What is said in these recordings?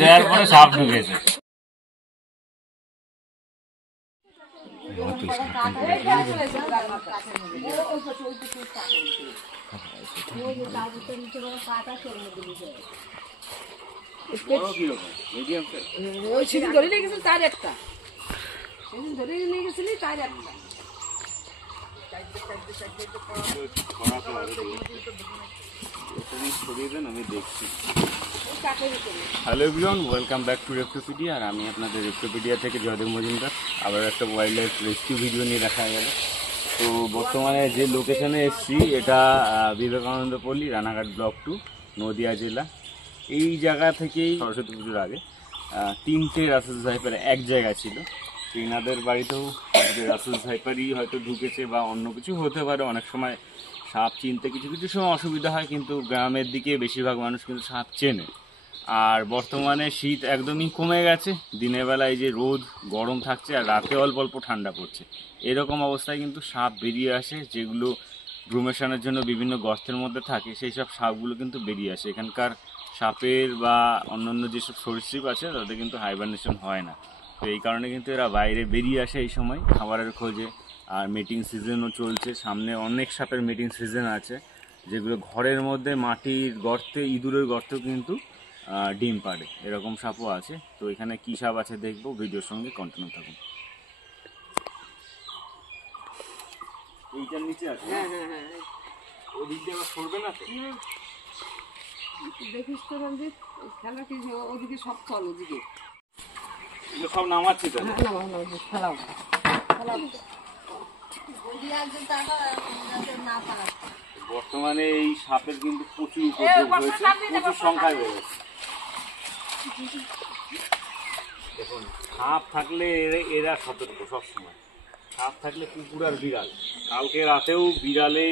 দেওয়ার পরে সাপ ঢুকেছে। ধরে নিয়ে গেছিল তার একটা, ধরে নিয়ে গেছিলি তার একটা। আমি দেখছি। Hello everyone, welcome back to Reptopedia. আর আমি আপনাদের রেপ্টোপিডিয়া থেকে জয়দেব মজুমদার। আবার একটা ওয়াইল্ড লাইফ রেস্কিউ ভিডিও নিয়ে দেখা গেল। তো বর্তমানে যে লোকেশনে এসেছি এটা বিবেকানন্দ পল্লী, রানাঘাট ব্লক 2, নদিয়া জেলা। এই জায়গা থেকেই সরস্বতী পুজোর আগে 3টে রাসেল সাইপার এক জায়গায় ছিল। এনাদের বাড়িতেও রাসেল সাইপারই হয়তো ঢুকেছে বা অন্য কিছু হতে পারে। অনেক সময় সাপ চিনতে কিছু কিছু সময় অসুবিধা হয়, কিন্তু গ্রামের দিকে বেশিরভাগ মানুষ কিন্তু সাপ চেনে। আর বর্তমানে শীত একদমই কমে গেছে, দিনের বেলা এই যে রোদ গরম থাকছে আর রাতে অল্প অল্প ঠান্ডা পড়ছে। এরকম অবস্থায় কিন্তু সাপ বেরিয়ে আসে, যেগুলো ব্রুমেশনের জন্য বিভিন্ন গর্তের মধ্যে থাকে। সেই সব সাপগুলো কিন্তু বেরিয়ে আসে। এখানকার সাপের বা অন্যান্য যেসব সরীসৃপ আছে তাদের কিন্তু হাইবারনেশন হয় না। তো এই কারণে কিন্তু এরা বাইরে বেরিয়ে আসে এই সময় খাবারের খোঁজে। আর মিটিং সিজনও চলছে, সামনে অনেক সাপের মিটিং সিজন আছে, যেগুলো ঘরের মধ্যে মাটির গর্তে, ইঁদুরের গর্তেও কিন্তু ডিম পাড়ে। এরকম সাপও আছে। তো এখানে কী সাপ আছে দেখবো, ভিডিওর সঙ্গে কন্টিনিউ থাকুন। এইটার নিচে আছে? হ্যাঁ হ্যাঁ হ্যাঁ, ওদিক দিয়ে আবার সরবে না তো? দেখিস তো রঞ্জিত, খেলা কি ওদিকে সব ফল, ওদিকে সব নামাচ্ছি তো। খেলাও বর্তমানে এই সাপের কিন্তু প্রচুর উপদ্রব হয়েছে, প্রচুর সংখ্যায় বেড়েছে। দেখুন, সাপ থাকলে এরা সতর্ক সবসময়। সাপ থাকলে কুকুর আর বিড়াল, কালকে রাতেও বিড়ালে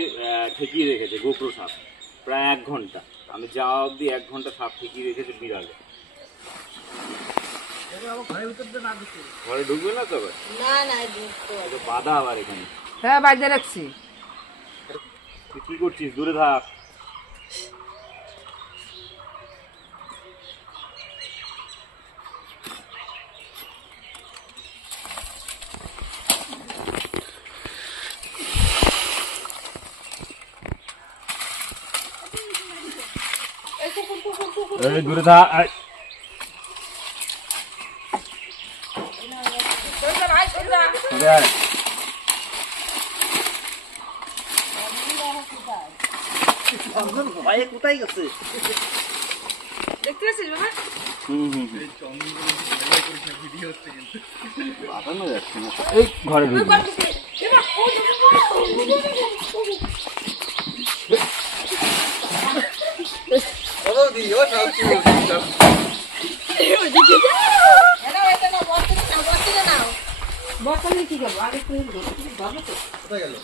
ঠেকিয়ে রেখেছে গোপ্রো সাপ প্রায় 1 ঘন্টা। আমি যাওয়া অবধি 1 ঘন্টা সাপ ঠেকিয়ে রেখেছে বিড়ালে। ঘরে ঢুকবে না তো? বাধা আবার এখানে। হ্যাঁ বাইরে রাখছি। তুই কি করছিস? দূরে থাক। দূরে থাক। কোথায় গেছে দেখতে পাচ্ছিস বাবা? বাঁধানো যাচ্ছে না, এই ঘরে ঢুকবে। বর্তমানে কি করবো? আগে তুই ভালো তো কোথায় গেল?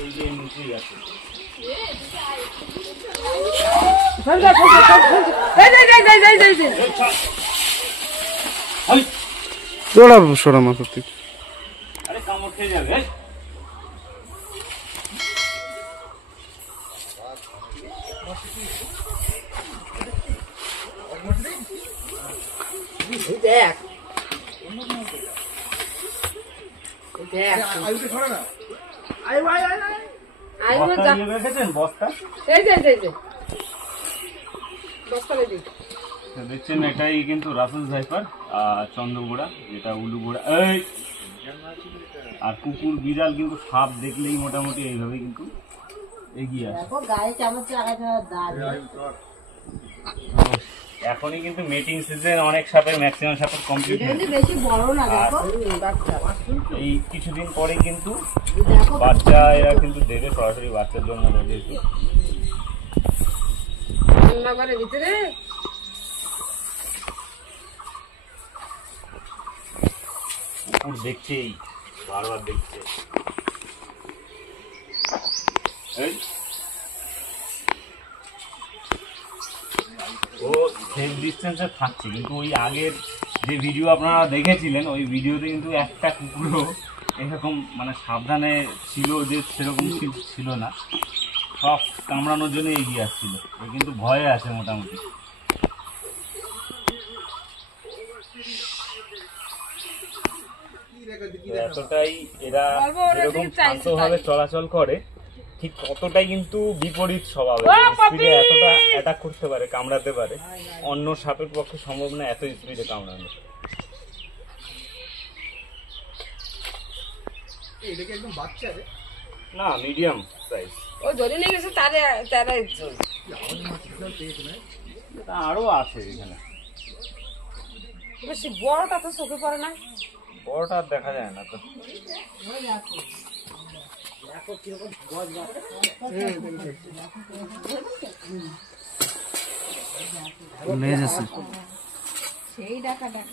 এই যে নিচেই আছে। সরা মাথা থেকে। আরে কামড় খেয়ে যাবে। দেখ দেখছেন, এটাই কিন্তু রাসেল সাইপার চন্দ্রগোড়া, যেটা উলুগোড়া। এই আর কুকুর বিড়াল কিন্তু সাপ দেখলেই মোটামুটি এইভাবে কিন্তু এগিয়ে আসে। এখনই কিন্তু মিটিং সিজন, অনেক সাপের ম্যাক্সিমাম সাপের কমপ্লিট হয়েছে। এই কিছুদিন পরে কিন্তু বাচ্চা এরা কিন্তু দেবে, সরাসরি বাচ্চার জন্য যেহেতু। ভিতরে কুকুর দেখছেই, বারবার দেখছে। ও সেফ ডিস্টেন্সে থাকছে, কিন্তু ওই আগের যে ভিডিও আপনারা দেখেছিলেন ওই ভিডিওতে কিন্তু একটা কুকুরও এরকম মানে সাবধানে ছিল যে সেরকম ছিল না, সব কামড়ানোর জন্য এগিয়ে আসছিল। এ কিন্তু ভয়ে আছে মোটামুটি। এতটাই এরা যেরকম শান্তভাবে চলাচল করে ঠিক ততটাই কিন্তু বিপরীত স্বভাব, স্পিডে এতটা অ্যাটাক করতে পারে, কামড়াতে পারে। অন্য সাপের পক্ষে সম্ভব না এত স্পিডে কামড়ানো। না, মিডিয়াম সাইজ। ও ধরে নিয়ে গেছে তারে তারাই আরো আছে এখানে। বেশি বড়টা তো চোখে পড়ে না। বড়টা আর দেখা যায় না তো। লেজ আছে। সেই ডাকা ডাক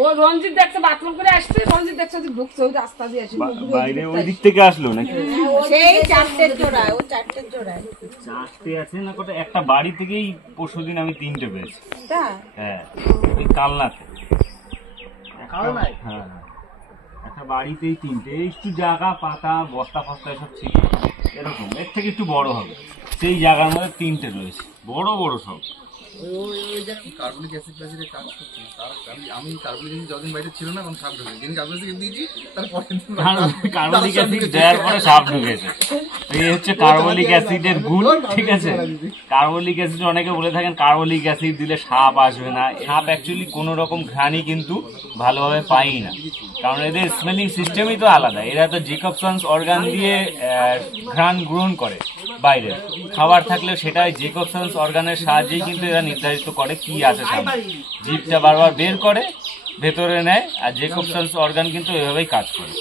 ও রঞ্জিত দেখতে বাথরুম করে আসছে, রঞ্জিত দেখছে ঢুকছে ওই রাস্তা দিয়ে আসে বাইরে ওই দিক থেকে আসলো নাকি? সেই চারটের জোড়ায়, ও চারটের জোড়ায় চারটে আছে না কত? একটা বাড়ি থেকেই পরশুদিন আমি 3টে পেয়েছি। তা হ্যাঁ, ওই কালনাতে। হ্যাঁ, একটা বাড়িতেই 3টে। একটু জায়গা পাতা বস্তা ফস্তা এসব ছিল এরকম, এর থেকে একটু বড় হবে। সেই জায়গার মধ্যে 3টে রয়েছে, বড় বড় সব। কার্বলিক অ্যাসিড প্যাসিডের কাজ করছে। আমি কার্বলিক অ্যাসিড যতদিন বাইরে ছিল না এখন সাপ ঢুকে, যেদিন কার্বলিক অ্যাসিড দিয়েছি তারপরে কার্বলিক অ্যাসিড দেওয়ার পরে সাপ ঢুকেছে। এই হচ্ছে কার্বলিক অ্যাসিডের গুণ, ঠিক আছে? কার্বলিক অ্যাসিড অনেকে বলে থাকেন কার্বলিক অ্যাসিড দিলে সাপ আসবে না। সাপ অ্যাকচুয়ালি কোন রকম ঘ্রাণই কিন্তু ভালোভাবে পাই না, কারণ এদের স্মেলিং সিস্টেমই তো আলাদা। এরা তো জেকবসন্স অর্গান দিয়ে ঘ্রাণ গ্রহণ করে। বাইরে খাবার থাকলেও সেটাই জেকবসন্স অর্গানের সাহায্যেই কিন্তু এরা নির্ধারিত করে কি আছে সামনে। জিভটা বারবার বের করে ভেতরে নেয়, আর জেকবসন্স অর্গান কিন্তু এভাবেই কাজ করে।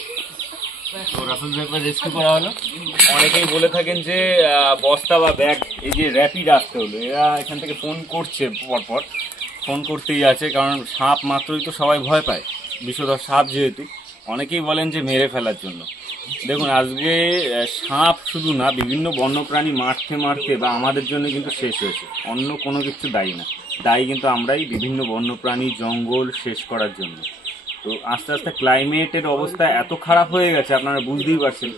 তো রাসেল ভাইকে রেস্কিউ করা হলো। অনেকেই বলে থাকেন যে বস্তা বা ব্যাগ, এই যে র্যাপিড আসতে হলো, এরা এখান থেকে ফোন করছে, পরপর ফোন করতেই আছে, কারণ সাপ মাত্রই তো সবাই ভয় পায়, বিষধর সাপ যেহেতু। অনেকেই বলেন যে মেরে ফেলার জন্য। দেখুন, আজকে সাপ শুধু না, বিভিন্ন বন্যপ্রাণী মারতে মারতে বা আমাদের জন্য কিন্তু শেষ হয়েছে। অন্য কোনো কিছু দায়ী না, দায়ী কিন্তু আমরাই, বিভিন্ন বন্যপ্রাণী জঙ্গল শেষ করার জন্য। তো আস্তে আস্তে ক্লাইমেটের অবস্থা এত খারাপ হয়ে গেছে, আপনারা বুঝতেই পারছেন।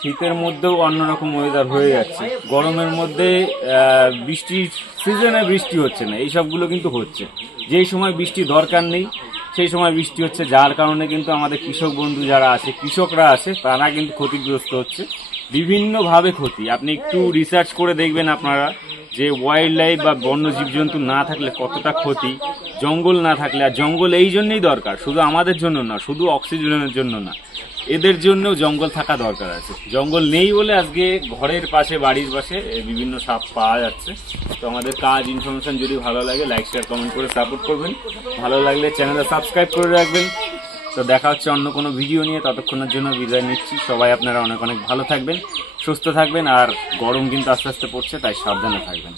শীতের মধ্যেও অন্যরকম ওয়েদার হয়ে যাচ্ছে, গরমের মধ্যে বৃষ্টির সিজনে বৃষ্টি হচ্ছে না, এই সবগুলো কিন্তু হচ্ছে। যেই সময় বৃষ্টি দরকার নেই সেই সময় বৃষ্টি হচ্ছে, যার কারণে কিন্তু আমাদের কৃষক বন্ধু যারা আছে, কৃষকরা আছে, তারা কিন্তু ক্ষতিগ্রস্ত হচ্ছে বিভিন্নভাবে। ক্ষতি আপনি একটু রিসার্চ করে দেখবেন আপনারা, যে ওয়াইল্ড লাইফ বা বন্য জীবজন্তু না থাকলে কতটা ক্ষতি, জঙ্গল না থাকলে। আর জঙ্গল এই জন্যই দরকার, শুধু আমাদের জন্য না, শুধু অক্সিজেনের জন্য না, এদের জন্যও জঙ্গল থাকা দরকার আছে। জঙ্গল নেই বলে আজকে ঘরের পাশে, বাড়ির পাশে বিভিন্ন সাপ পাওয়া যাচ্ছে। তো আমাদের কাজ, ইনফরমেশন যদি ভালো লাগে লাইক শেয়ার কমেন্ট করে সাপোর্ট করবেন। ভালো লাগলে চ্যানেলটা সাবস্ক্রাইব করে রাখবেন। তো দেখা হচ্ছে অন্য কোনো ভিডিও নিয়ে, ততক্ষণের জন্য বিদায় নিচ্ছি। সবাই আপনারা অনেক অনেক ভালো থাকবেন, সুস্থ থাকবেন। আর গরম কিন্তু আস্তে আস্তে পড়ছে, তাই সাবধানে থাকবেন।